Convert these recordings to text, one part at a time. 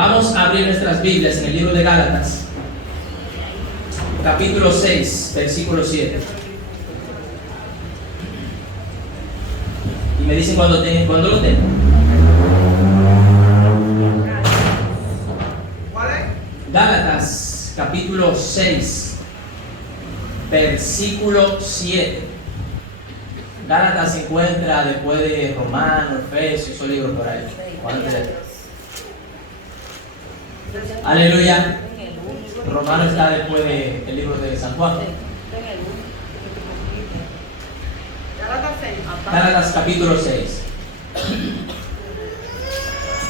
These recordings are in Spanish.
Vamos a abrir nuestras Biblias en el libro de Gálatas, capítulo 6, versículo 7. Y me dicen cuando lo tengan. Gálatas, capítulo 6, versículo 7. Gálatas se encuentra después de Romanos, Efesios, esos libros por ahí. Aleluya. Romano está después del libro de San Juan. Gálatas capítulo 6.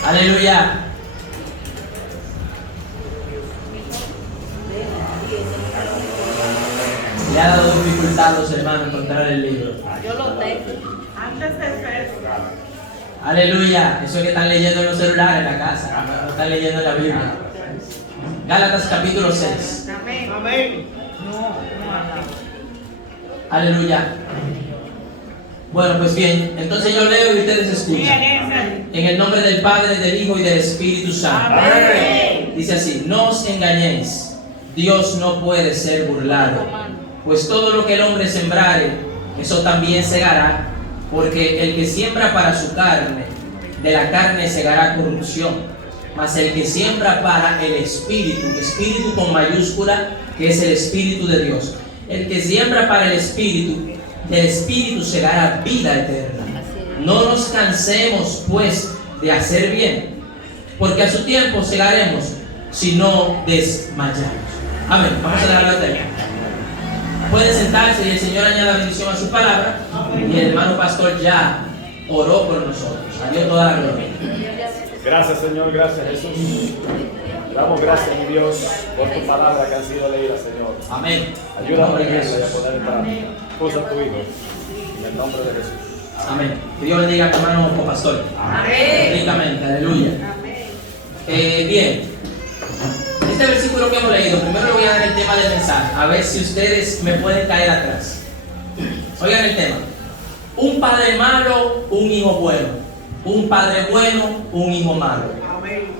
Aleluya. Le ha dado dificultad a los hermanos encontrar el libro. Yo lo tengo. Antes de Efesios. Aleluya. Eso que están leyendo en los celulares en la casa, no están leyendo en la Biblia. Gálatas capítulo 6. Amén. Amén. Aleluya. Bueno, pues bien, entonces yo leo y ustedes escuchan. En el nombre del Padre, del Hijo y del Espíritu Santo. Amén. Dice así: no os engañéis, Dios no puede ser burlado, pues todo lo que el hombre sembrare, eso también segará, porque el que siembra para su carne, de la carne segará corrupción, mas el que siembra para el Espíritu, Espíritu con mayúscula, que es el Espíritu de Dios, el que siembra para el Espíritu, del Espíritu segará vida eterna. No nos cansemos pues de hacer bien, porque a su tiempo segaremos si no desmayamos. Amén. Vamos a dar la batalla. Pueden sentarse y el Señor añada bendición a su palabra. Y el hermano pastor ya oró por nosotros. A Dios toda la gloria. Gracias, Señor, gracias, Jesús. Damos gracias, mi Dios, por tu palabra que han sido leídas, Señor. Amén. Ayúdame en eso y a poder entrar. Usa tu Hijo. En el nombre de Jesús. Amén. Que Dios bendiga a tu hermano pastor. Amén. Ricamente, aleluya. Amén. Bien. Este versículo que hemos leído, primero le voy a dar el tema del mensaje, a ver si ustedes me pueden caer atrás. Oigan el tema: un padre malo, un hijo bueno. Un padre bueno, un hijo malo.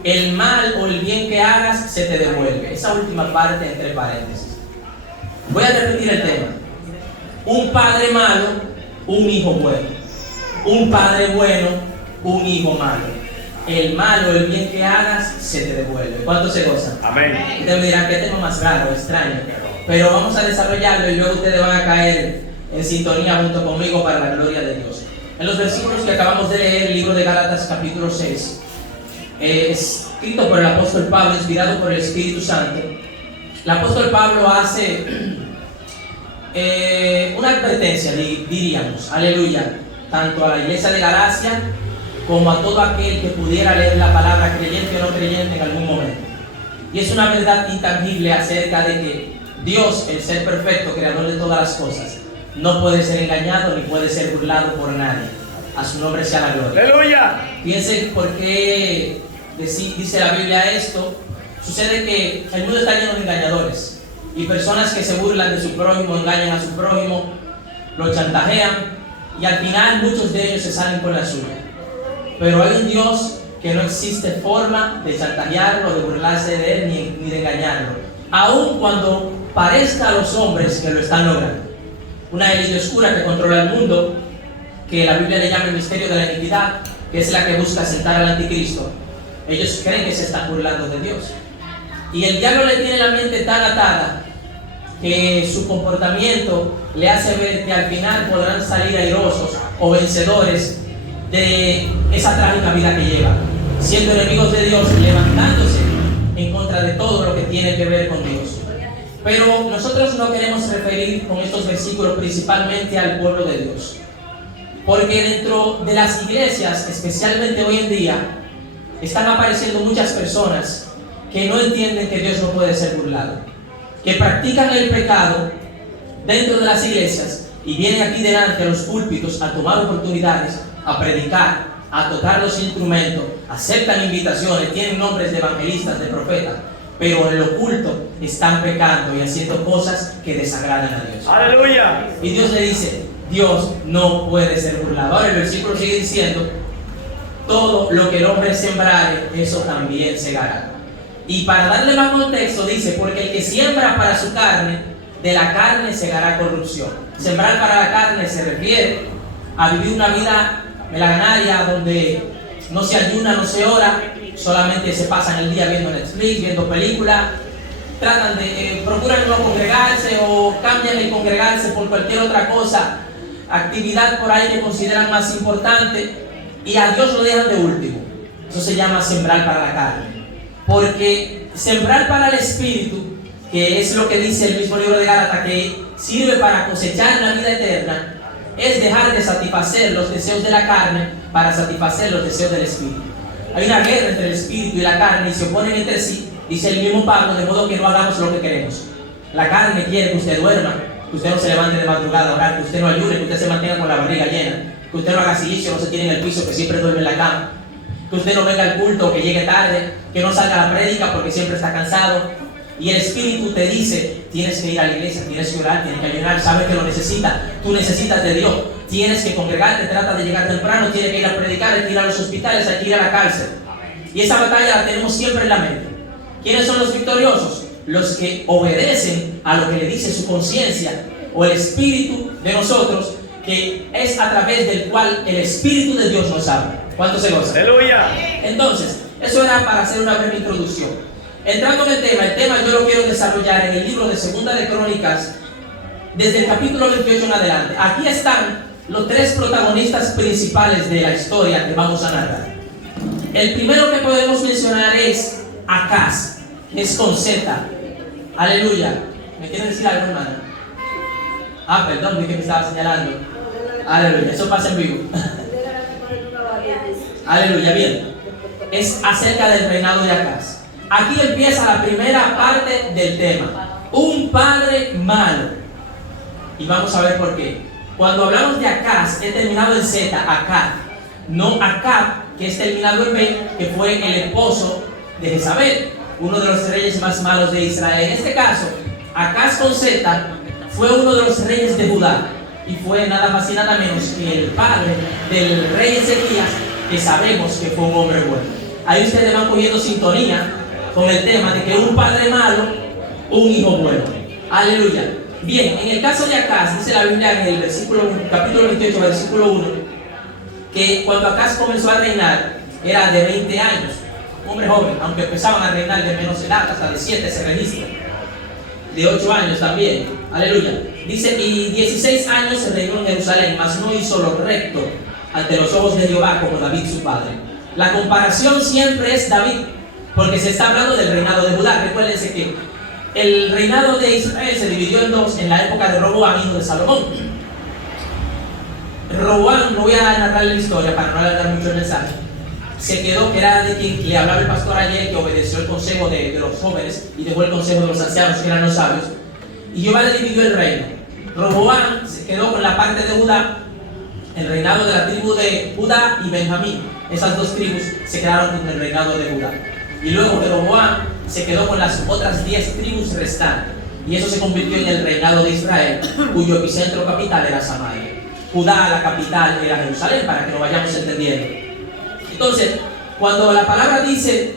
El mal o el bien que hagas se te devuelve. Esa última parte entre paréntesis. Voy a repetir el tema: un padre malo, un hijo bueno. Un padre bueno, un hijo malo. El mal o el bien que hagas se te devuelve. ¿Cuántos se gozan? Amén. Ustedes me dirán: ¿qué tema más raro, extraño? Pero vamos a desarrollarlo y luego ustedes van a caer en sintonía junto conmigo para la gloria de Dios. En los versículos que acabamos de leer, el libro de Gálatas capítulo 6, escrito por el apóstol Pablo, inspirado por el Espíritu Santo, el apóstol Pablo hace una advertencia, diríamos, aleluya, tanto a la iglesia de Galacia como a todo aquel que pudiera leer la palabra, creyente o no creyente, en algún momento. Y es una verdad intangible acerca de que Dios, el ser perfecto, creador de todas las cosas, no puede ser engañado ni puede ser burlado por nadie. A su nombre sea la gloria. ¡Aleluya! Piensen por qué dice la Biblia esto. Sucede que el mundo está lleno de engañadores y personas que se burlan de su prójimo, engañan a su prójimo, lo chantajean y al final muchos de ellos se salen con la suya. Pero hay un Dios que no existe forma de chantajearlo, de burlarse de él ni de engañarlo, aun cuando parezca a los hombres que lo están logrando. Una élite oscura que controla el mundo, que la Biblia le llama el misterio de la iniquidad, que es la que busca sentar al anticristo. Ellos creen que se están burlando de Dios. Y el diablo le tiene la mente tan atada que su comportamiento le hace ver que al final podrán salir airosos o vencedores de esa trágica vida que llevan, siendo enemigos de Dios, levantándose en contra de todo lo que tiene que ver con Dios. Pero nosotros no queremos referir con estos versículos principalmente al pueblo de Dios, porque dentro de las iglesias, especialmente hoy en día, están apareciendo muchas personas que no entienden que Dios no puede ser burlado, que practican el pecado dentro de las iglesias y vienen aquí delante a los púlpitos a tomar oportunidades, a predicar, a tocar los instrumentos, aceptan invitaciones, tienen nombres de evangelistas, de profetas, pero en lo oculto están pecando y haciendo cosas que desagradan a Dios. ¡Aleluya! Y Dios le dice: Dios no puede ser burlado. Ahora el versículo sigue diciendo: todo lo que el hombre sembrare, eso también segará. Y para darle más contexto dice, porque el que siembra para su carne, de la carne segará corrupción. Sembrar para la carne se refiere a vivir una vida melaganaria donde no se ayuna, no se ora, solamente se pasan el día viendo Netflix, viendo películas, tratan de, procuran no congregarse o cambian el congregarse por cualquier otra cosa, actividad por ahí que consideran más importante, y a Dios lo dejan de último. Eso se llama sembrar para la carne. Porque sembrar para el Espíritu, que es lo que dice el mismo libro de Gálatas, que sirve para cosechar la vida eterna, es dejar de satisfacer los deseos de la carne para satisfacer los deseos del Espíritu. Hay una guerra entre el Espíritu y la carne y se oponen entre sí, dice el mismo Pablo, de modo que no hagamos lo que queremos. La carne quiere que usted duerma, que usted no se levante de madrugada a orar, que usted no ayune, que usted se mantenga con la barriga llena, que usted no haga silicio, no se tire en el piso, que siempre duerme en la cama, que usted no venga al culto, que llegue tarde, que no salga a la prédica porque siempre está cansado. Y el Espíritu te dice, tienes que ir a la iglesia, tienes que orar, tienes que ayunar, sabes que lo necesitas, tú necesitas de Dios, tienes que congregarte, trata de llegar temprano, tienes que ir a predicar, hay que ir a los hospitales, hay que ir a la cárcel. Y esa batalla la tenemos siempre en la mente. ¿Quiénes son los victoriosos? Los que obedecen a lo que le dice su conciencia o el Espíritu de nosotros, que es a través del cual el Espíritu de Dios nos habla. ¿Cuánto se goza? Aleluya. Entonces, eso era para hacer una breve introducción. Entrando en el tema yo lo quiero desarrollar en el libro de Segunda de Crónicas, desde el capítulo 28 en adelante. Aquí están los tres protagonistas principales de la historia que vamos a narrar. El primero que podemos mencionar es Acaz, es con Z. Aleluya. ¿Me quieren decir algo, hermano? Perdón, vi que me estaba señalando. Aleluya, eso pasa en vivo. Aleluya, bien. Es acerca del reinado de Acaz. Aquí empieza la primera parte del tema. Un padre malo. Y vamos a ver por qué. Cuando hablamos de Acaz, es terminado en Z, Acab. No Acab, que es terminado en B, que fue el esposo de Jezabel, uno de los reyes más malos de Israel. En este caso, Acaz con Z fue uno de los reyes de Judá. Y fue nada más y nada menos que el padre del rey Ezequías, que sabemos que fue un hombre bueno. Ahí ustedes van cogiendo sintonía con el tema de que un padre malo, un hijo bueno. Aleluya. Bien, en el caso de Acaz, dice la Biblia en el capítulo 28, versículo 1, que cuando Acaz comenzó a reinar, era de 20 años, un hombre joven, aunque empezaban a reinar de menos edad, hasta de 7 se registra, de 8 años también. Aleluya. Dice, y 16 años se reinó en Jerusalén, mas no hizo lo recto ante los ojos de Jehová como David su padre. La comparación siempre es David, porque se está hablando del reinado de Judá. Recuérdense que el reinado de Israel se dividió en dos en la época de Roboam, hijo de Salomón. Roboam, no voy a narrar la historia para no alargar mucho el mensaje, se quedó, que era de quien le hablaba el pastor ayer, que obedeció el consejo de los jóvenes y dejó el consejo de los ancianos, que eran los sabios, y Jehová le dividió el reino. Roboam se quedó con la parte de Judá, el reinado de la tribu de Judá y Benjamín. Esas dos tribus se quedaron con el reinado de Judá. Y luego Roboam se quedó con las otras 10 tribus restantes. Y eso se convirtió en el reinado de Israel, cuyo epicentro capital era Samaria. Judá, la capital, era Jerusalén, para que lo vayamos entendiendo. Entonces, cuando la palabra dice,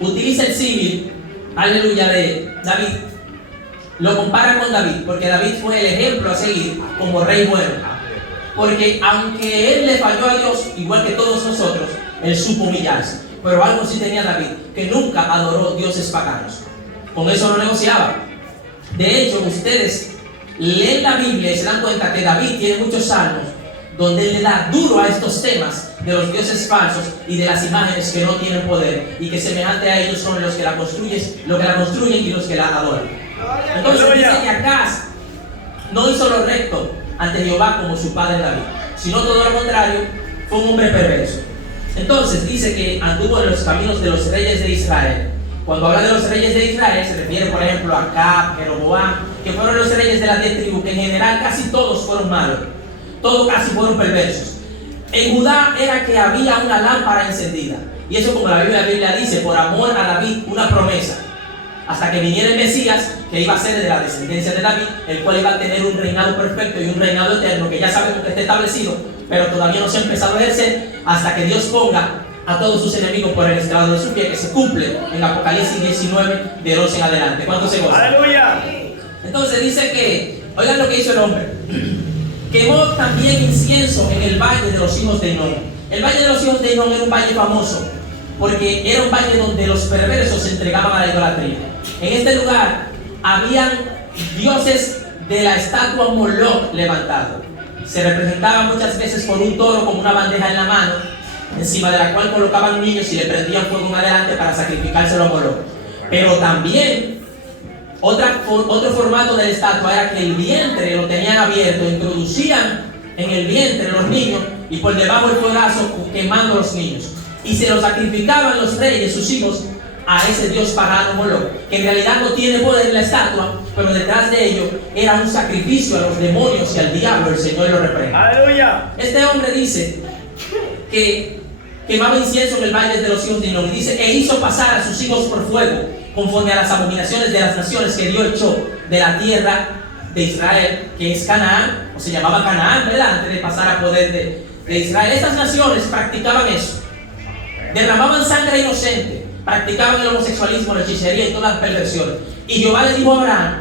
utiliza el símil, aleluya, de David, lo compara con David, porque David fue el ejemplo a seguir como rey bueno. Porque aunque él le falló a Dios, igual que todos nosotros, él supo humillarse. Pero algo sí tenía David, que nunca adoró dioses paganos. Con eso no negociaba. De hecho, ustedes leen la Biblia y se dan cuenta que David tiene muchos salmos donde él le da duro a estos temas de los dioses falsos y de las imágenes que no tienen poder y que semejante a ellos son los que la construyen y los que la adoran. Entonces dice que Acaz no hizo lo recto ante Jehová como su padre David, sino todo lo contrario, fue un hombre perverso. Entonces dice que anduvo en los caminos de los reyes de Israel. Cuando habla de los reyes de Israel se refiere por ejemplo a Acab, Jeroboam, que fueron los reyes de las 10 tribus, que en general casi todos fueron malos, todos casi fueron perversos. En Judá era que había una lámpara encendida, y eso, como la Biblia dice, por amor a David, una promesa, hasta que viniera el Mesías, que iba a ser de la descendencia de David, el cual iba a tener un reinado perfecto y un reinado eterno, que ya sabemos que está establecido pero todavía no se ha empezado a ejercer hasta que Dios ponga a todos sus enemigos por el estrado de su pie, que se cumple en Apocalipsis 19, del 11 en adelante. ¿Cuántos se gozan? Aleluya. Entonces dice que, oigan lo que hizo el hombre. Quemó también incienso en el valle de los hijos de Enón. El valle de los hijos de Enón era un valle famoso, porque era un valle donde los perversos se entregaban a la idolatría. En este lugar habían dioses de la estatua Moloch levantado. Se representaba muchas veces con un toro con una bandeja en la mano, encima de la cual colocaban niños y le prendían fuego en adelante para sacrificárselo a Moloch. Pero también otro formato de la estatua era que el vientre lo tenían abierto, introducían en el vientre los niños y por debajo el corazón quemando a los niños. Y se los sacrificaban los reyes, sus hijos, a ese dios pagano Moloch, que en realidad no tiene poder en la estatua, pero detrás de ello era un sacrificio a los demonios y al diablo. El Señor lo reprenda. Aleluya. Este hombre dice que quemaba incienso en el valle de los hijos de Enón, y dice que hizo pasar a sus hijos por fuego, conforme a las abominaciones de las naciones que Dios echó de la tierra de Israel, que es Canaán, o se llamaba Canaán, ¿verdad?, antes de pasar a poder de Israel. Estas naciones practicaban eso, derramaban sangre inocente, practicaban el homosexualismo, la hechicería y todas las perversiones. Y Jehová le dijo a Abraham: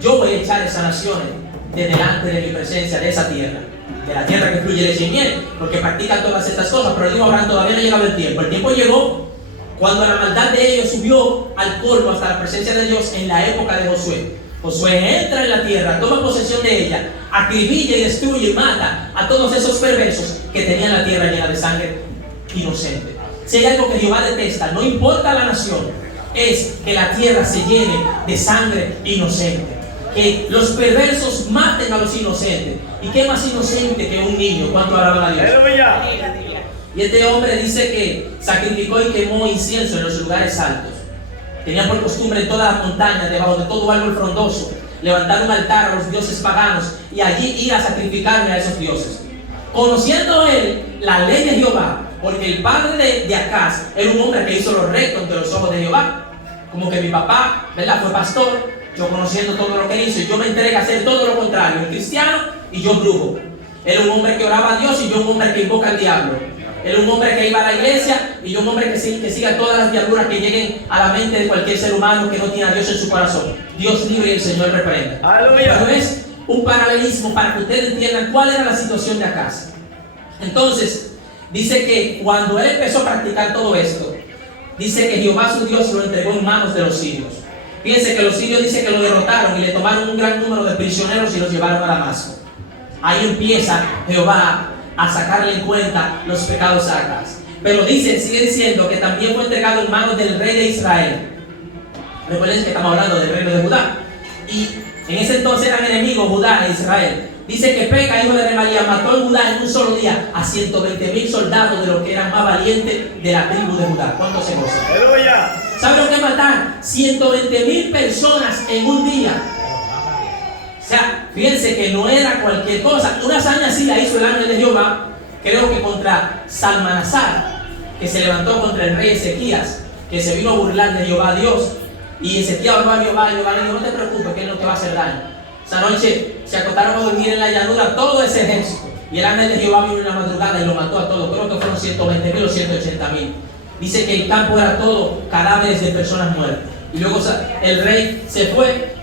yo voy a echar esas naciones de delante de mi presencia, de esa tierra, de la tierra que fluye leche y miel, porque practican todas estas cosas. Pero le dijo a Abraham: todavía no ha llegado el tiempo. El tiempo llegó cuando la maldad de ellos subió al colmo hasta la presencia de Dios en la época de Josué. Josué entra en la tierra, toma posesión de ella, acribilla y destruye y mata a todos esos perversos que tenían la tierra llena de sangre inocente. Si hay algo que Jehová detesta, no importa la nación, es que la tierra se llene de sangre inocente, que los perversos maten a los inocentes. ¿Y qué más inocente que un niño? ¿Cuánto alaban a Dios? Aleluya. Y este hombre dice que sacrificó y quemó incienso en los lugares altos. Tenía por costumbre en todas las montañas, debajo de todo árbol frondoso, levantar un altar a los dioses paganos y allí ir a sacrificarle a esos dioses. Conociendo él la ley de Jehová, porque el padre de Acaz era un hombre que hizo lo recto ante los ojos de Jehová. Como que mi papá, ¿verdad?, fue pastor. Yo conociendo todo lo que hizo, y yo me enteré a hacer todo lo contrario, un cristiano y yo brujo. Él un hombre que oraba a Dios y yo un hombre que invoca al diablo. Él un hombre que iba a la iglesia y yo un hombre que siga todas las diabluras que lleguen a la mente de cualquier ser humano que no tiene a Dios en su corazón. Dios libre y el Señor reprenda. Aleluya. Pero es un paralelismo para que ustedes entiendan cuál era la situación de Acaz. Entonces, dice que cuando él empezó a practicar todo esto, dice que Jehová su Dios lo entregó en manos de los sirios. Fíjense que los sirios dice que lo derrotaron y le tomaron un gran número de prisioneros y los llevaron a Damasco. Ahí empieza Jehová a sacarle en cuenta los pecados a Acaz. Pero dice, sigue diciendo que también fue entregado en manos del rey de Israel. Recuerden que estamos hablando del reino de Judá. Y en ese entonces eran enemigos Judá e Israel. Dice que Peca, hijo de Remalía, mató en Judá en un solo día a 120,000 soldados de los que eran más valientes de la tribu de Judá. ¿Cuántos se gozan? Aleluya. ¿Saben lo que matar? 120,000 personas en un día. O sea, fíjense que no era cualquier cosa. Una hazaña así la hizo el ángel de Jehová, creo que contra Salmanasar, que se levantó contra el rey Ezequías, que se vino a burlar de Jehová Dios. Y Ezequías habló a Jehová, Jehová le dijo: no te preocupes, que él no te va a hacer daño. Esa noche se acostaron a dormir en la llanura todo ese ejército. Y el ángel de Jehová vino en la madrugada y lo mató a todos. Creo que fueron 120,000 o 180,000. Dice que el campo era todo cadáveres de personas muertas. Y luego el rey se fue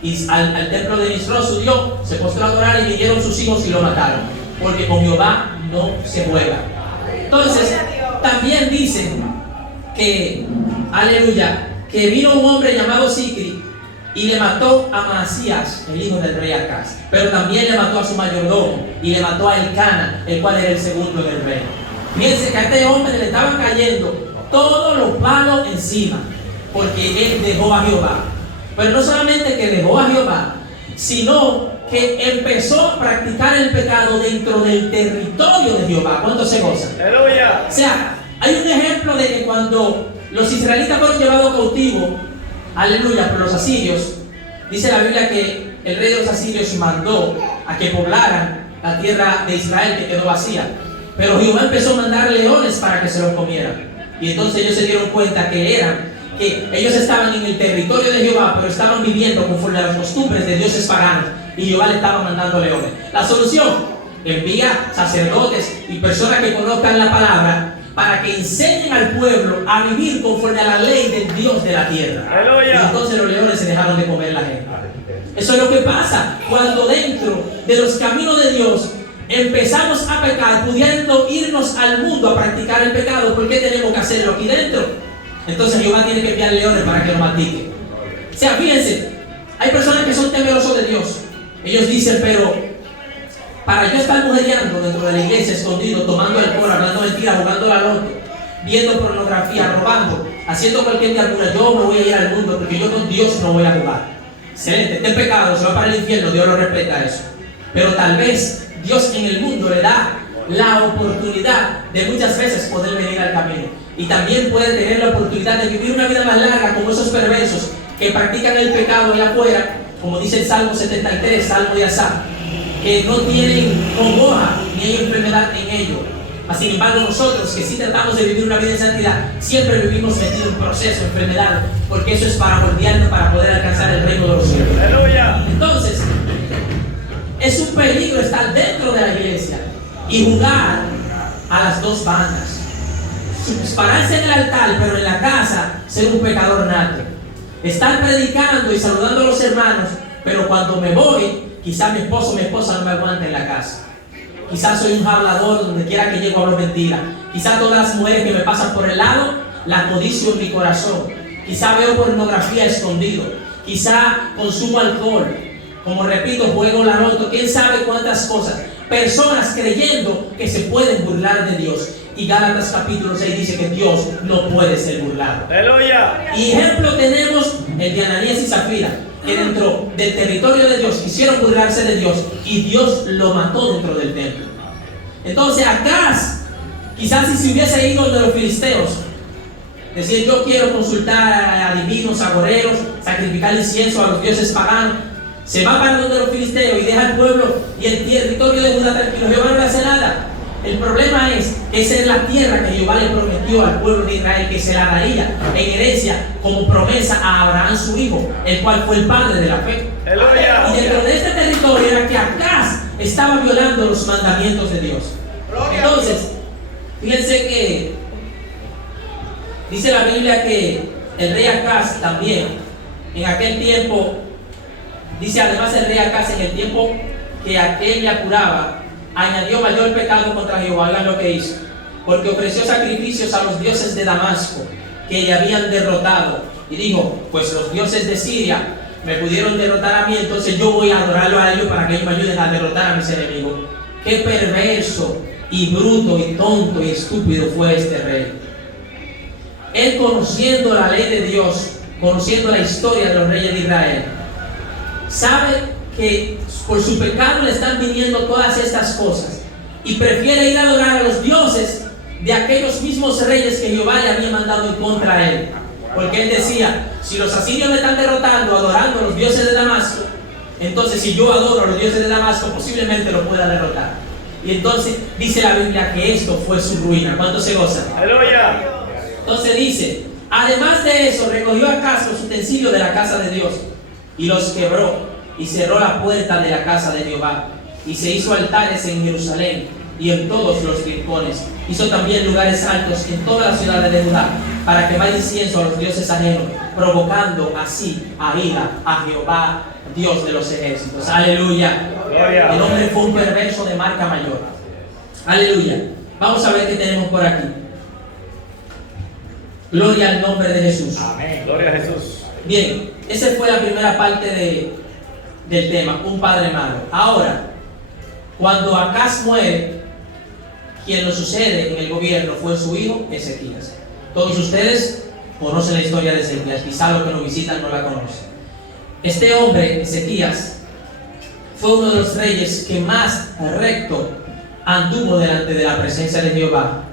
y al templo de Nisró, su Dios, se postró a adorar y vinieron sus hijos y lo mataron. Porque con Jehová no se juega. Entonces, también dicen que, aleluya, que vino un hombre llamado Sicri y le mató a Maasías, el hijo del rey Acaz. Pero también le mató a su mayordomo y le mató a Elcana, el cual era el segundo del rey. Fíjense que a este hombre le estaban cayendo todos los palos encima, porque él dejó a Jehová. Pero no solamente que dejó a Jehová, sino que empezó a practicar el pecado dentro del territorio de Jehová. ¿Cuánto se goza? Aleluya. O sea, hay un ejemplo de que cuando los israelitas fueron llevados cautivos, aleluya, por los asirios, dice la Biblia que el rey de los asirios mandó a que poblaran la tierra de Israel, que quedó vacía. Pero Jehová empezó a mandar leones para que se los comieran. Y entonces ellos se dieron cuenta que ellos estaban en el territorio de Jehová, pero estaban viviendo conforme a las costumbres de dioses paganos. Y Jehová le estaba mandando leones. La solución envía sacerdotes y personas que conozcan la palabra para que enseñen al pueblo a vivir conforme a la ley del Dios de la tierra. Aleluya. Y entonces los leones se dejaron de comer la gente. Eso es lo que pasa cuando dentro de los caminos de Dios empezamos a pecar, pudiendo irnos al mundo a practicar el pecado. ¿Por qué tenemos que hacerlo aquí dentro? Entonces Jehová tiene que enviar leones para que lo mastiquen. O sea, fíjense, hay personas que son temerosos de Dios. Ellos dicen, pero para yo estar mujeriando dentro de la iglesia, escondido, tomando alcohol, hablando mentiras, jugando la loto, viendo pornografía, robando, haciendo cualquier diablo, yo me voy a ir al mundo porque yo con Dios no voy a jugar. Excelente, este pecado se va para el infierno, Dios lo respeta eso. Pero tal vez Dios en el mundo le da la oportunidad de muchas veces poder venir al camino. Y también puede tener la oportunidad de vivir una vida más larga como esos perversos que practican el pecado allá afuera, como dice el Salmo 73, Salmo de Asaf, que no tienen congoja ni hay enfermedad en ello. Sin embargo, nosotros que sí tratamos de vivir una vida en santidad, siempre vivimos metidos en proceso, enfermedad, porque eso es para moldearnos para poder alcanzar el reino de los cielos. Aleluya. Entonces, es un peligro estar dentro de la iglesia y jugar a las dos bandas. Pararse en el altar, pero en la casa ser un pecador nato. Estar predicando y saludando a los hermanos, pero cuando me voy, quizás mi esposo o mi esposa no me aguanta en la casa. Quizás soy un hablador, donde quiera que llego hablo mentira. Quizás todas las mujeres que me pasan por el lado, la codicio en mi corazón. Quizás veo pornografía escondido. Quizás consumo alcohol. Como repito, juego la loto. Quién sabe cuántas cosas. Personas creyendo que se pueden burlar de Dios. Y Gálatas capítulo 6 dice que Dios no puede ser burlado. Aleluya. Y ejemplo tenemos el de Ananías y Zafira, que dentro del territorio de Dios quisieron burlarse de Dios y Dios lo mató dentro del templo. Entonces Acaz, quizás si se hubiese ido de los filisteos, decir yo quiero consultar a adivinos, agoreros, sacrificar incienso a los dioses paganos, se va para donde los filisteos y deja el pueblo y el territorio de Judá tranquilo. Jehová no le hace nada. El problema es que esa es la tierra que Jehová le prometió al pueblo de Israel, que se la daría en herencia como promesa a Abraham su hijo, el cual fue el padre de la fe. Aleluya. Y dentro de este territorio era que Acaz estaba violando los mandamientos de Dios. Entonces, fíjense que dice la Biblia que el rey Acaz también en aquel tiempo, dice además el rey Acaz en el tiempo que aquel le apuraba, añadió mayor pecado contra Jehová. Hagan lo que hizo, porque ofreció sacrificios a los dioses de Damasco que le habían derrotado y dijo, pues los dioses de Siria me pudieron derrotar a mí, entonces yo voy a adorarlo a ellos para que ellos me ayuden a derrotar a mis enemigos. Qué perverso y bruto y tonto y estúpido fue este rey. Él, conociendo la ley de Dios, conociendo la historia de los reyes de Israel, sabe que por su pecado le están viniendo todas estas cosas y prefiere ir a adorar a los dioses de aquellos mismos reyes que Jehová le había mandado en contra de él. Porque él decía, si los asirios me están derrotando adorando a los dioses de Damasco, entonces si yo adoro a los dioses de Damasco posiblemente lo pueda derrotar. Y entonces dice la Biblia que esto fue su ruina. ¿Cuántos se gozan? Aleluya. Entonces dice, además de eso recogió Acaz los utensilios de la casa de Dios y los quebró y cerró la puerta de la casa de Jehová y se hizo altares en Jerusalén y en todos los rincones. Hizo también lugares altos en todas las ciudades de Judá para quemar incienso a los dioses ajenos, provocando así a ira a Jehová, Dios de los ejércitos. Aleluya. Gloria. El hombre fue un perverso de marca mayor. Aleluya. Vamos a ver qué tenemos por aquí. Gloria al nombre de Jesús. Amén. Gloria a Jesús. Bien, esa fue la primera parte del tema, un padre malo. Ahora, cuando Acaz muere, quien lo sucede en el gobierno fue su hijo Ezequías. Todos ustedes conocen la historia de Ezequías, quizá los que nos visitan no la conocen. Este hombre, Ezequías, fue uno de los reyes que más recto anduvo delante de la presencia de Jehová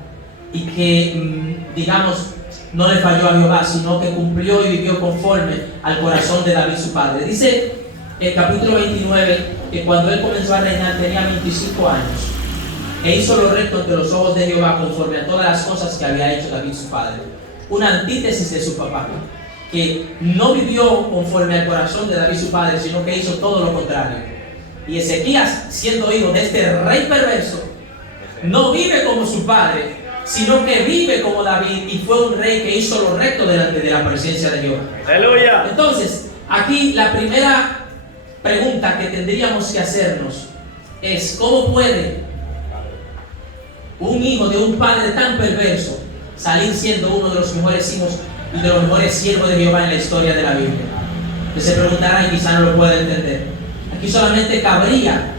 y que, digamos, no le falló a Jehová, sino que cumplió y vivió conforme al corazón de David su padre. Dice el capítulo 29 que cuando él comenzó a reinar tenía 25 años e hizo lo recto ante los ojos de Jehová conforme a todas las cosas que había hecho David su padre. Una antítesis de su papá, que no vivió conforme al corazón de David su padre, sino que hizo todo lo contrario. Y Ezequías, siendo hijo de este rey perverso, no vive como su padre, sino que vive como David, y fue un rey que hizo lo recto delante de la presencia de Jehová. Aleluya. Entonces, aquí la primera pregunta que tendríamos que hacernos es: ¿cómo puede un hijo de un padre tan perverso salir siendo uno de los mejores hijos y de los mejores siervos de Jehová en la historia de la Biblia? Que se preguntará y quizá no lo pueda entender. Aquí solamente cabría,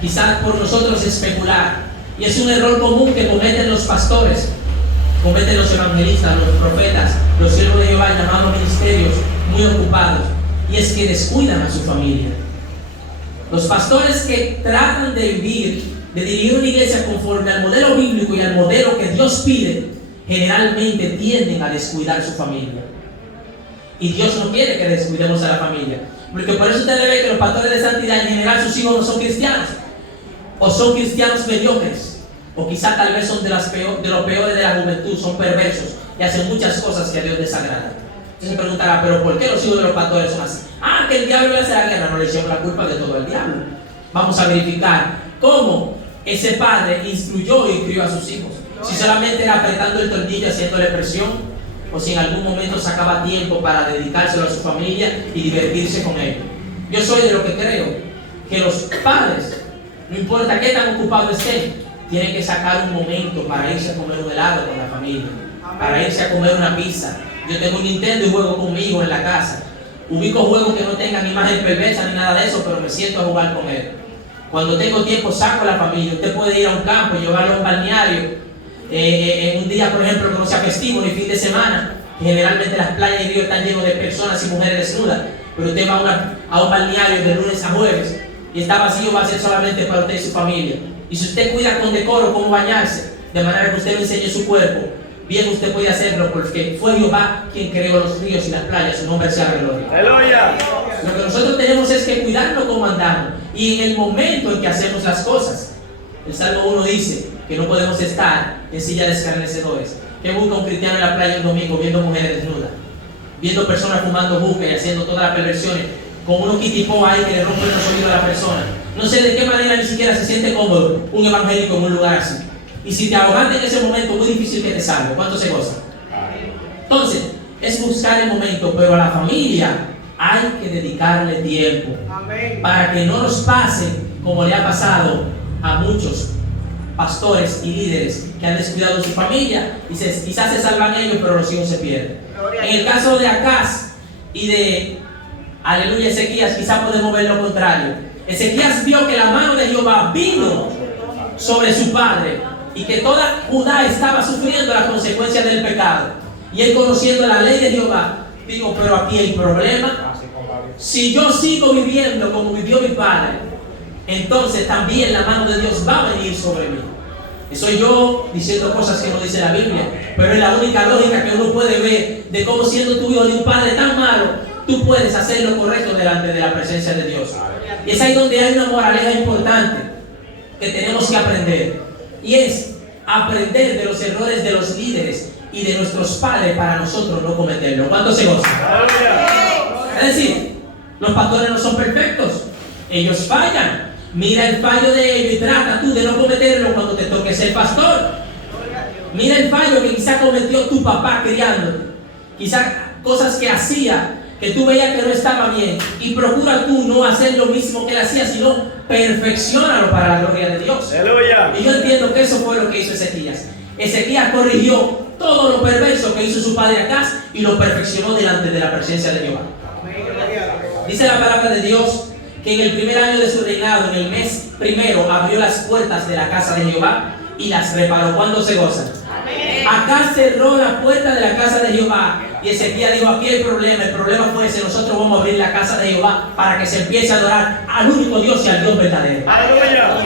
quizás por nosotros, especular. Y es un error común que cometen los pastores, cometen los evangelistas, los profetas, los siervos de Jehová, llamados ministerios muy ocupados. Y es que descuidan a su familia. Los pastores que tratan de vivir, de dirigir una iglesia conforme al modelo bíblico y al modelo que Dios pide, generalmente tienden a descuidar su familia. Y Dios no quiere que descuidemos a la familia. Porque por eso usted ve que los pastores de santidad en general, sus hijos no son cristianos. O son cristianos mediocres. O quizá tal vez son de los peores de la juventud, son perversos y hacen muchas cosas que a Dios desagrada. Usted se preguntará, ¿pero por qué los hijos de los pastores son así? Ah, que el diablo le hace la guerra. No le echemos la culpa de todo el diablo. Vamos a verificar cómo ese padre instruyó y crió a sus hijos. Si solamente era apretando el tornillo, haciéndole presión, o si en algún momento sacaba tiempo para dedicárselo a su familia y divertirse con ellos. Yo soy de lo que creo que los padres, no importa qué tan ocupados estén, tienen que sacar un momento para irse a comer un helado con la familia, para irse a comer una pizza. Yo tengo un Nintendo y juego conmigo en la casa. Ubico juegos que no tengan imagen perversa ni nada de eso, pero me siento a jugar con él. Cuando tengo tiempo saco a la familia. Usted puede ir a un campo, llevarlo a un balneario, en un día, por ejemplo, que no sea festivo ni fin de semana. Generalmente las playas y ríos están llenos de personas y mujeres desnudas, pero usted va a un balneario de lunes a jueves y está vacío, va a ser solamente para usted y su familia. Y si usted cuida con decoro cómo bañarse, de manera que usted no enseñe su cuerpo, bien usted puede hacerlo, porque fue Jehová quien creó los ríos y las playas. Su nombre sea glorioso. Aleluya. Lo que nosotros tenemos es que cuidarnos como andamos y en el momento en que hacemos las cosas. El Salmo 1 dice que no podemos estar en silla de escarnecedores. ¿Qué busca un cristiano en la playa un domingo viendo mujeres desnudas? Viendo personas fumando juca y haciendo todas las perversiones, con unos kitipó ahí que le rompen los oídos a la persona. No sé de qué manera ni siquiera se siente cómodo un evangélico en un lugar así. Y si te ahogaste en ese momento, muy difícil que te salve. ¿Cuánto se goza? Entonces, es buscar el momento, pero a la familia hay que dedicarle tiempo. Amén. Para que no nos pase como le ha pasado a muchos pastores y líderes que han descuidado su familia y quizás se salvan ellos, pero los hijos se pierden. En el caso de Acaz y de aleluya Ezequías, quizás podemos ver lo contrario. Ezequías vio que la mano de Jehová vino sobre su padre y que toda Judá estaba sufriendo las consecuencias del pecado. Y él, conociendo la ley de Jehová, digo, pero aquí el problema, si yo sigo viviendo como vivió mi padre, entonces también la mano de Dios va a venir sobre mí. Y soy yo diciendo cosas que no dice la Biblia, pero es la única lógica que uno puede ver de cómo, siendo tu hijo de un padre tan malo, tú puedes hacer lo correcto delante de la presencia de Dios. Y es ahí donde hay una moraleja importante que tenemos que aprender, y es aprender de los errores de los líderes y de nuestros padres para nosotros no cometerlo. ¿Cuánto se goza? Es decir, los pastores no son perfectos, ellos fallan. Mira el fallo de ellos y trata tú de no cometerlo cuando te toque ser pastor. Mira el fallo que quizá cometió tu papá criándote, quizá cosas que hacía que tú veías que no estaba bien, y procura tú no hacer lo mismo que él hacía, sino perfeccionalo para la gloria de Dios. Aleluya. Y yo entiendo que eso fue lo que hizo Ezequías. Ezequías corrigió todo lo perverso que hizo su padre Acaz y lo perfeccionó delante de la presencia de Jehová. Dice la palabra de Dios que en el primer año de su reinado, en el mes primero, abrió las puertas de la casa de Jehová y las reparó. ¿Cuándo se gozan? Acá cerró la puerta de la casa de Jehová y Ezequías dijo, aquí hay problema. El problema fue ese: nosotros vamos a abrir la casa de Jehová para que se empiece a adorar al único Dios y al Dios verdadero. Aleluya.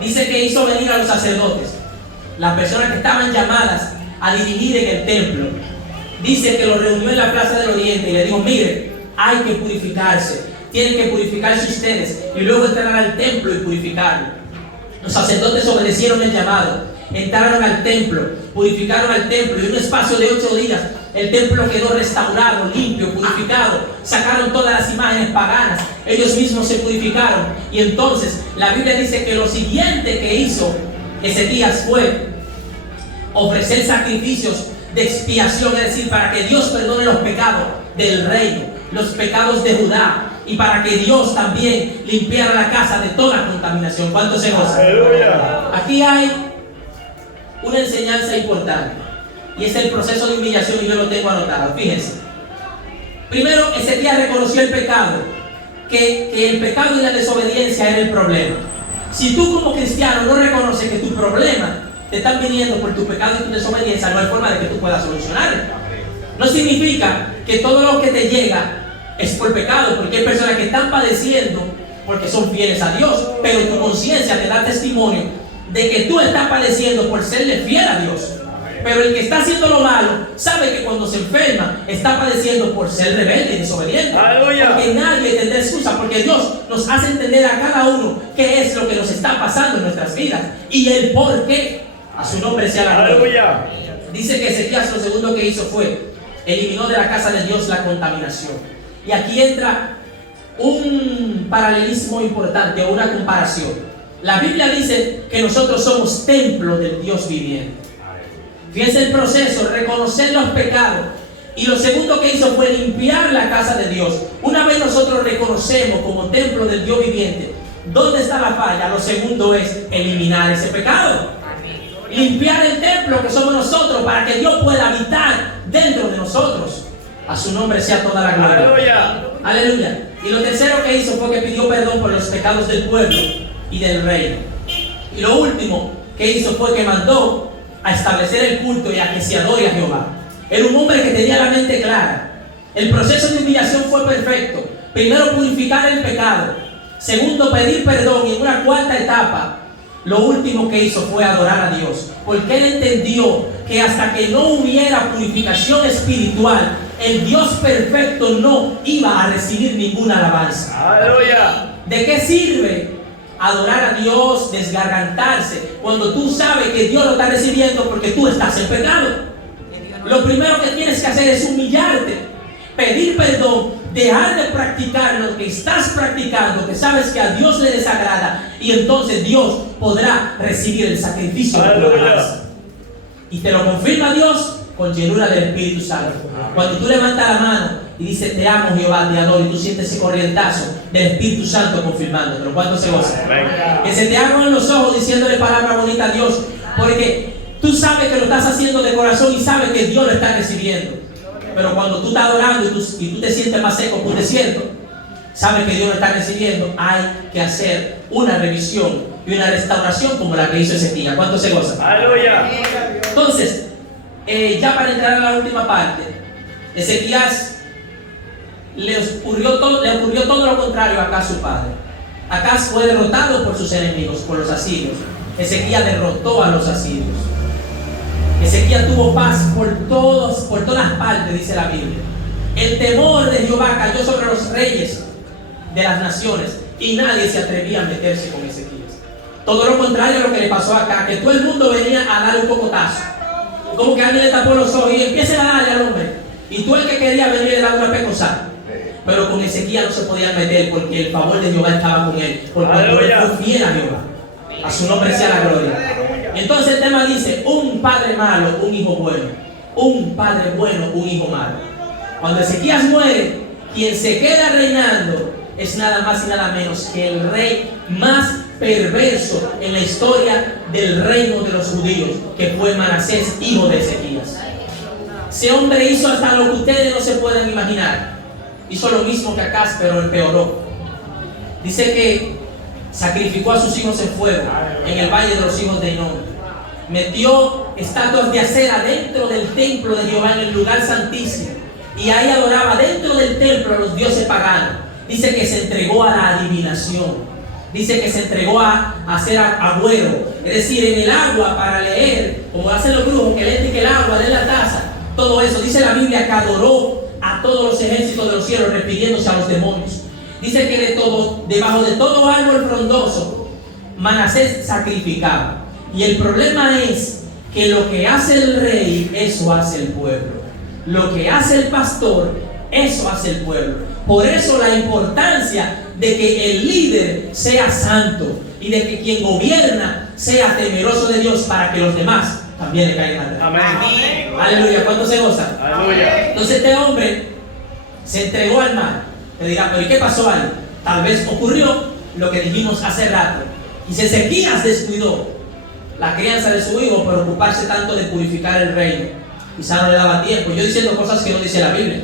Dice que hizo venir a los sacerdotes, las personas que estaban llamadas a dirigir en el templo. Dice que los reunió en la plaza del oriente y le dijo, mire, hay que purificarse, tienen que purificarse ustedes y luego entrar al templo y purificarlo. Los sacerdotes obedecieron el llamado entraron al templo, purificaron al templo, y en un espacio de 8 días el templo quedó restaurado, limpio, purificado. Sacaron todas las imágenes paganas, ellos mismos se purificaron. Y entonces la Biblia dice que lo siguiente que hizo Ezequías fue ofrecer sacrificios de expiación, es decir, para que Dios perdone los pecados del reino, los pecados de Judá, y para que Dios también limpiara la casa de toda contaminación. ¿Cuántos se gozan? Aleluya. Aquí hay una enseñanza importante, y es el proceso de humillación, y yo lo tengo anotado. Fíjense. Primero, Ezequías reconoció el pecado, que el pecado y la desobediencia era el problema. Si tú como cristiano no reconoces que tu problema te están viniendo por tu pecado y tu desobediencia, no hay forma de que tú puedas solucionarlo. No significa que todo lo que te llega es por pecado, porque hay personas que están padeciendo porque son fieles a Dios, pero tu conciencia te da testimonio de que tú estás padeciendo por serle fiel a Dios. Pero el que está haciendo lo malo sabe que cuando se enferma está padeciendo por ser rebelde y desobediente. ¡Aleluya! Porque nadie tendrá excusa, porque Dios nos hace entender a cada uno qué es lo que nos está pasando en nuestras vidas y el por qué. A su nombre sea la gloria. Aleluya. Dice que Ezequías lo segundo que hizo fue eliminó de la casa de Dios la contaminación. Y aquí entra un paralelismo importante o una comparación. La Biblia dice que nosotros somos templo del Dios viviente. Fíjense el proceso, reconocer los pecados. Y lo segundo que hizo fue limpiar la casa de Dios. Una vez nosotros reconocemos como templo del Dios viviente dónde está la falla, lo segundo es eliminar ese pecado. Limpiar el templo que somos nosotros para que Dios pueda habitar dentro de nosotros. A su nombre sea toda la gloria. Aleluya. Aleluya. Y lo tercero que hizo fue que pidió perdón por los pecados del pueblo y del reino. Y lo último que hizo fue que mandó a establecer el culto y a que se adore a Jehová. Era un hombre que tenía la mente clara. El proceso de humillación fue perfecto. Primero, purificar el pecado. Segundo, pedir perdón. Y en una cuarta etapa, lo último que hizo fue adorar a Dios. Porque él entendió que hasta que no hubiera purificación espiritual, el Dios perfecto no iba a recibir ninguna alabanza. Aleluya. ¿De qué sirve adorar a Dios, desgargantarse, cuando tú sabes que Dios lo está recibiendo porque tú estás en pecado? Lo primero que tienes que hacer es humillarte, pedir perdón, dejar de practicar lo que estás practicando, que sabes que a Dios le desagrada, y entonces Dios podrá recibir el sacrificio de tu alabanza. Y te lo confirma Dios con llenura del Espíritu Santo. Cuando tú levantas la mano y dices te amo Jehová, te adoro, y tú sientes ese corrientazo del Espíritu Santo confirmándotelo, ¿cuánto se goza? Que se te abran los ojos diciéndole palabra bonita a Dios, porque tú sabes que lo estás haciendo de corazón y sabes que Dios lo está recibiendo. Pero cuando tú estás adorando y tú te sientes más seco por desierto, sabes que Dios lo está recibiendo. Hay que hacer una revisión y una restauración como la que hizo Ezequías. ¿Cuánto se goza? Aleluya. Entonces, ya para entrar a la última parte, Ezequías le ocurrió todo lo contrario a Acaz su padre. Acaz fue derrotado por sus enemigos, por los asirios. Ezequías derrotó a los asirios. Ezequías tuvo paz por todas partes, dice la Biblia. El temor de Jehová cayó sobre los reyes de las naciones y nadie se atrevía a meterse con Ezequías. Todo lo contrario a lo que le pasó acá, que todo el mundo venía a dar un cocotazo. Como que alguien le tapó los ojos y empieza a darle al hombre. Y tú el que quería venir le daba una pecosada. Pero con Ezequías no se podían meter porque el favor de Jehová estaba con él. Porque él fue fiel a Jehová. A su nombre sea la gloria. Entonces el tema dice, un padre malo, un hijo bueno. Un padre bueno, un hijo malo. Cuando Ezequías muere, quien se queda reinando es nada más y nada menos que el rey más perverso en la historia del reino de los judíos, que fue Manasés, hijo de Ezequías. Ese hombre hizo hasta lo que ustedes no se pueden imaginar. Hizo lo mismo que Acaz, pero empeoró. Dice que sacrificó a sus hijos en fuego en el valle de los hijos de Hinnom. Metió estatuas de acera dentro del templo de Jehová en el lugar santísimo, y ahí adoraba dentro del templo a los dioses paganos. Dice que se entregó a la adivinación. Dice que se entregó a hacer agüero, es decir, en el agua para leer, como hacen los brujos, que leen que el agua de la taza. Todo eso, dice la Biblia, que adoró a todos los ejércitos de los cielos, refiriéndose a los demonios. Dice que debajo de todo árbol frondoso, Manasés sacrificaba. Y el problema es que lo que hace el rey, eso hace el pueblo. Lo que hace el pastor, eso hace el pueblo. Por eso la importancia de que el líder sea santo y de que quien gobierna sea temeroso de Dios para que los demás también le caigan atrás. Amén. Aleluya, ¿cuántos se gozan? Aleluya. Entonces este hombre se entregó al mal. Te dirá, pero ¿y qué pasó ahí? Tal vez ocurrió lo que dijimos hace rato. Y Ezequías descuidó la crianza de su hijo por ocuparse tanto de purificar el reino. Quizá no le daba tiempo. Yo diciendo cosas que no dice la Biblia.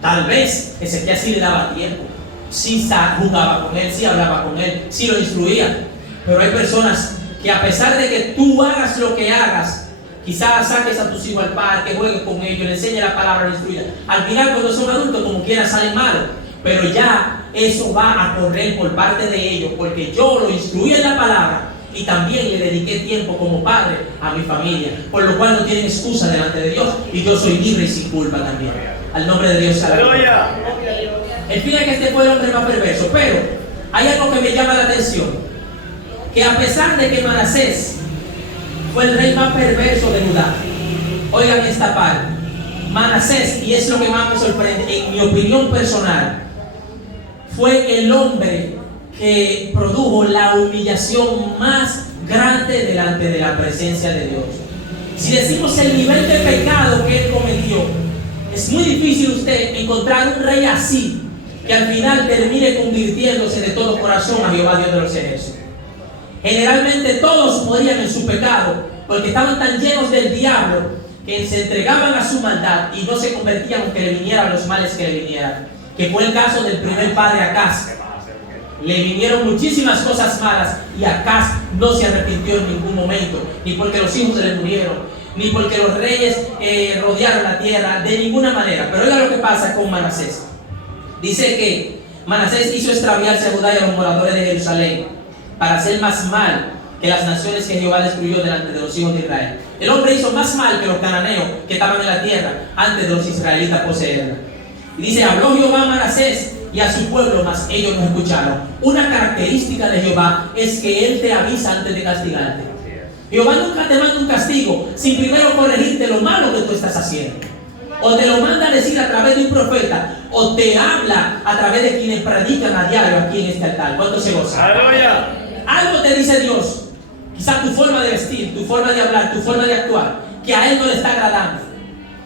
Tal vez Ezequías sí le daba tiempo. Sí jugaba con él, sí hablaba con él, sí lo instruía. Pero hay personas que a pesar de que tú hagas lo que hagas, quizás saques a tus hijos al parque, juegues con ellos, le enseñes la palabra, le instruyas. Al final cuando son adultos como quiera salen malos. Pero ya eso va a correr por parte de ellos, porque yo lo instruí en la palabra y también le dediqué tiempo como padre a mi familia, por lo cual no tienen excusa delante de Dios y yo soy libre y sin culpa también. Al nombre de Dios. Aleluya. El fin es que este fue el hombre más perverso, pero hay algo que me llama la atención, que a pesar de que Manasés fue el rey más perverso de Judá, oigan esta parte, Manasés, y es lo que más me sorprende, en mi opinión personal, fue el hombre que produjo la humillación más grande delante de la presencia de Dios. Si decimos el nivel de pecado que él cometió, es muy difícil usted encontrar un rey así, que al final termine convirtiéndose de todo corazón a Jehová Dios de los ejércitos. Generalmente todos morían en su pecado, porque estaban tan llenos del diablo, que se entregaban a su maldad y no se convertían aunque le vinieran los males que le vinieran. Que fue el caso del primer padre Acaz. Le vinieron muchísimas cosas malas y Acaz no se arrepintió en ningún momento, ni porque los hijos se le murieron, ni porque los reyes rodearon la tierra, de ninguna manera. Pero oiga lo que pasa con Manasés. Dice que Manasés hizo extraviarse a Judá y a los moradores de Jerusalén para hacer más mal que las naciones que Jehová destruyó delante de los hijos de Israel. El hombre hizo más mal que los cananeos que estaban en la tierra antes de los israelitas poseerla. Y dice, habló Jehová a Manasés y a su pueblo, mas ellos no escucharon. Una característica de Jehová es que Él te avisa antes de castigarte. Jehová nunca te manda un castigo sin primero corregirte lo malo que tú estás haciendo. O te lo manda a decir a través de un profeta, o te habla a través de quienes predican a diario aquí en este altar. ¿Cuánto se goza? Aleluya. Algo te dice Dios, quizás tu forma de vestir, tu forma de hablar, tu forma de actuar, que a Él no le está agradando.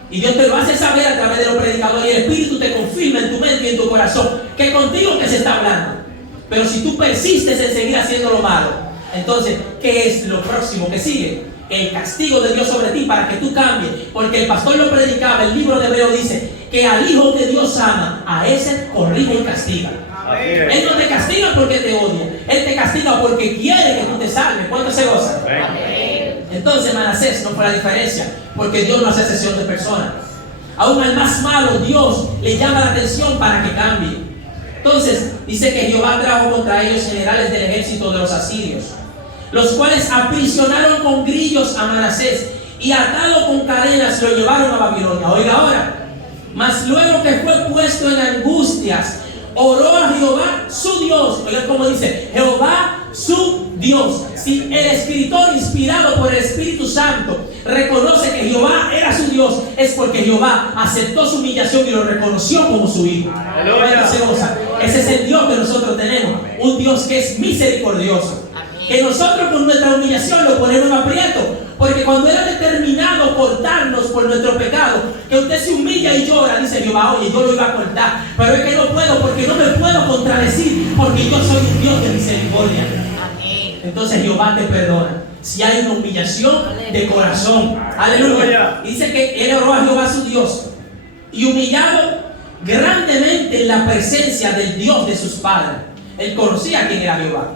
Y Dios te lo hace saber a través de los predicadores, y el Espíritu te confirma en tu mente y en tu corazón que contigo que se está hablando. Pero si tú persistes en seguir haciendo lo malo, entonces, ¿qué es lo próximo que sigue? El castigo de Dios sobre ti para que tú cambies. Porque el pastor lo predicaba, el libro de Hebreo dice que al hijo que Dios ama, a ese corrige y castiga. Él no te castiga porque te odia, Él te castiga porque quiere que tú te salves. ¿Cuánto se goza? Entonces Manasés no fue la diferencia, porque Dios no hace excepción de personas. Aún al más malo Dios le llama la atención para que cambie. Entonces dice que Jehová trajo contra ellos generales del ejército de los asirios, los cuales aprisionaron con grillos a Manasés y atado con cadenas lo llevaron a Babilonia. Oiga ahora, mas luego que fue puesto en angustias, oró a Jehová su Dios. Oigan cómo dice, Jehová su Dios. Si el escritor inspirado por el Espíritu Santo reconoce que Jehová era su Dios, es porque Jehová aceptó su humillación y lo reconoció como su hijo. Ese es el Dios que nosotros tenemos, un Dios que es misericordioso, que nosotros con nuestra humillación lo ponemos en aprieto. Porque cuando era determinado cortarnos por nuestro pecado, que usted se humilla y llora, dice Jehová, oye, yo lo iba a cortar, pero es que no puedo, porque no me puedo contradecir, porque yo soy un Dios de misericordia. Entonces Jehová te perdona si hay una humillación de corazón. Aleluya. Dice que él oró a Jehová su Dios y humillado grandemente en la presencia del Dios de sus padres. Él conocía quién era Jehová.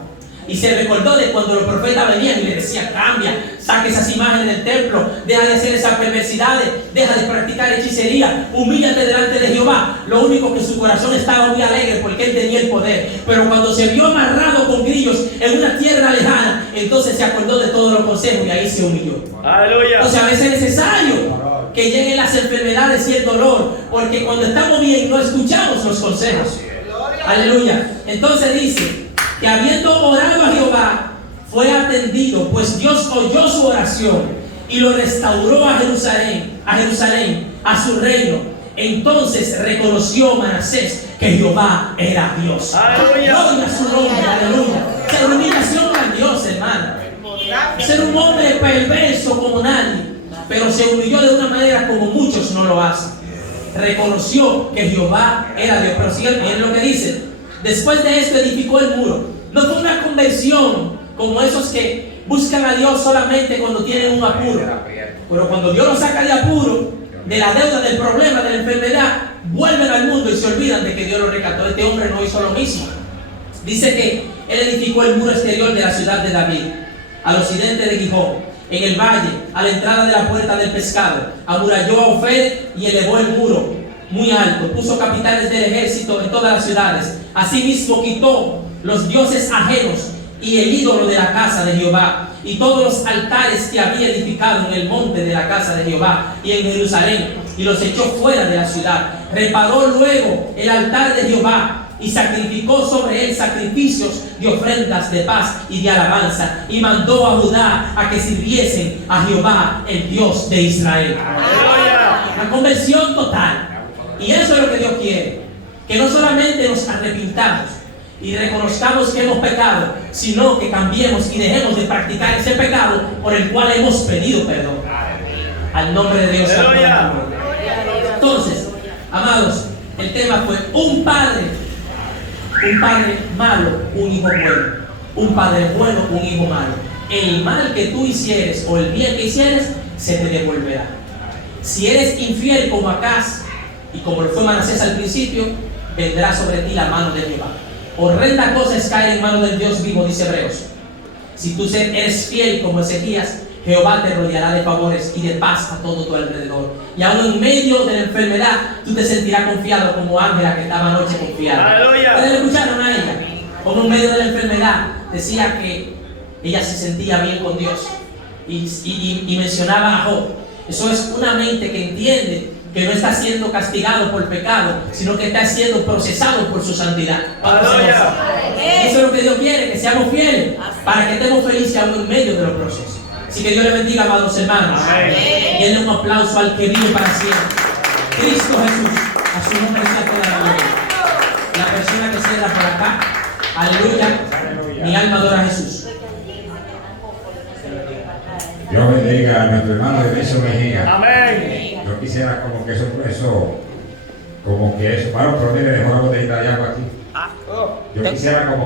Y se recordó de cuando los profetas venían y le decían, cambia, saque esas imágenes del templo, deja de hacer esas perversidades, deja de practicar hechicería, humíllate delante de Jehová. Lo único que su corazón estaba muy alegre porque él tenía el poder. Pero cuando se vio amarrado con grillos en una tierra lejana, entonces se acordó de todos los consejos y ahí se humilló. Aleluya. O sea, a veces es necesario que lleguen las enfermedades y el dolor, porque cuando estamos bien no escuchamos los consejos. Aleluya. Entonces dice que habiendo orado a Jehová, fue atendido, pues Dios oyó su oración y lo restauró a Jerusalén, a su reino. Entonces reconoció Manasés que Jehová era Dios. Aleluya. Gloria a su nombre, aleluya. Se humillación a Dios, hermano. Ser un hombre perverso como nadie, pero se humilló de una manera como muchos no lo hacen. Reconoció que Jehová era Dios. Pero miren lo que dice. Después de esto edificó el muro. No fue una conversión como esos que buscan a Dios solamente cuando tienen un apuro. Pero cuando Dios los saca de apuro, de la deuda, del problema, de la enfermedad, vuelven al mundo y se olvidan de que Dios los rescató. Este hombre no hizo lo mismo. Dice que él edificó el muro exterior de la ciudad de David, al occidente de Gijón, en el valle, a la entrada de la puerta del pescado. Amuralló a Ofel y elevó el muro muy alto. Puso capitanes del ejército en todas las ciudades. Asimismo quitó los dioses ajenos y el ídolo de la casa de Jehová, y todos los altares que había edificado en el monte de la casa de Jehová y en Jerusalén, y los echó fuera de la ciudad. Reparó luego el altar de Jehová y sacrificó sobre él sacrificios de ofrendas de paz y de alabanza, y mandó a Judá a que sirviesen a Jehová, el Dios de Israel. La conversión total. Y eso es lo que Dios quiere, que no solamente nos arrepintamos y reconozcamos que hemos pecado, sino que cambiemos y dejemos de practicar ese pecado por el cual hemos pedido perdón. Al nombre de Dios. Entonces, amados, el tema fue un padre malo, un hijo bueno. Un padre bueno, un hijo malo. El mal que tú hicieres o el bien que hicieres se te devolverá. Si eres infiel como Acaz y como lo fue Manasés al principio, vendrá sobre ti la mano de Jehová. Horrenda cosa es caer en manos del Dios vivo, dice Hebreos. Si tú eres fiel como Ezequías, Jehová te rodeará de favores y de paz a todo tu alrededor. Y aún en medio de la enfermedad, tú te sentirás confiado como Ángela, que estaba anoche confiada. Aleluya. ¿Ustedes escucharon a ella? Como en medio de la enfermedad decía que ella se sentía bien con Dios. Y mencionaba a Job. Eso es una mente que entiende que no está siendo castigado por pecado, sino que está siendo procesado por su santidad. Eso es lo que Dios quiere, que seamos fieles, para que estemos felices aún en medio de los procesos. Así que Dios le bendiga, amados hermanos. Y denle un aplauso al que vive para siempre, Cristo Jesús. A su nombre sea toda la gloria. La persona que cierra por acá, aleluya, mi alma adora a Jesús. Dios bendiga a nuestro hermano de Beso Mejía. Amén. Yo quisiera como que eso, bueno, pero mire, dejó la botellita de agua aquí. Yo quisiera como